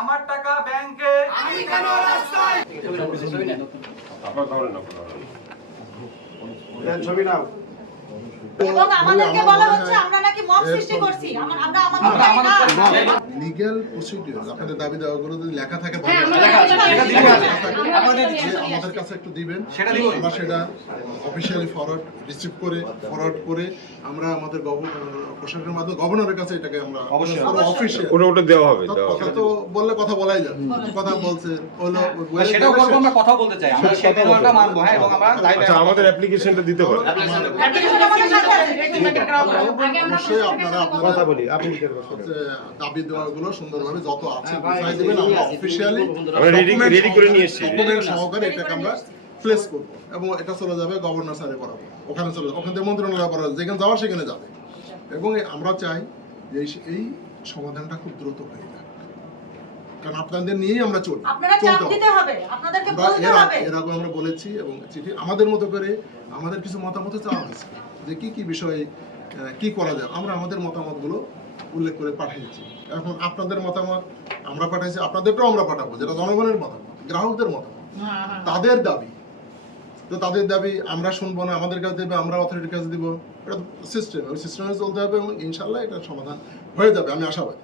আমার টাকা ব্যাংকে, আমি কেন রাস্তায়? ছবি নাও। এবং আমাদেরকে বলা হচ্ছে আমরা নাকি মব সৃষ্টি করছি। আমরা আমাদের লিগ্যাল প্রসিডিউর আপনাদের দাবি দেওয়াগুলো যদি লেখা থাকে আমাদের কাছে একটু দিবেন, আমরা সেটা অফিসিয়ালি রিসিভ করে আমরা আমাদের প্রশাসনের মাধ্যমে গভর্নরের কাছে এটাকে আমরা অফিসিয়াল ওটা দেওয়া হবে। কথা তো বললে কথা বলাই যাবে, কথা বলছে হলো সেটাও করব, আমরা কথা বলতে চাই, আমরা সেই বিষয়টা মানবো। হ্যাঁ, এবং আমরা আচ্ছা, আমাদের অ্যাপ্লিকেশনটা দিতে হবে। অবশ্যই আপনারা কথা বলি, আপনি দাবি দেওয়াগুলো সুন্দরভাবে যত আছে বুঝাই দিবেন, আমরা অফিসিয়ালি রেডি করে নিয়ে এসেছি। ডকুমেন্ট সহকারে এটাকে আমরা প্লেস করব এবং এটা চলে যাবে গভর্নর স্যারে করাবো, ওখানে চলে যাবে, ওখান থেকে মন্ত্রণালয় করা যেখানে যাওয়ার সেখানে যাবে। এবং আমরা চাই যে এই সমাধানটা খুব দ্রুত হয়ে যায়, কারণ আপনাদের নিয়েই আমরা চলি। আপনারা চাপ দিতে হবে, আপনাদেরকে বলতে হবে। এর আগে আমরা বলেছি এবং চিঠি আমাদের মতো করে আমাদের কিছু মতামত চাওয়া হয়েছে যে কি বিষয়ে কি করা যায়, আমরা আমাদের মতামতগুলো উল্লেখ করে পাঠিয়েছি। এখন আপনাদের মতামত আমরা পাঠাইছি, আপনাদেরটাও আমরা পাঠাবো, যেটা জনগণের মতামত, গ্রাহকদের মতামত, তাদের দাবি। তো তাদের দাবি আমরা শুনবো না, আমাদের কাছে দেবে, আমরা অথরিটির কাছে দিব। এটা সিস্টেম, ওই সিস্টেমে চলতে হবে এবং ইনশাল্লাহ এটা সমাধান হয়ে যাবে, আমি আশাবাদী।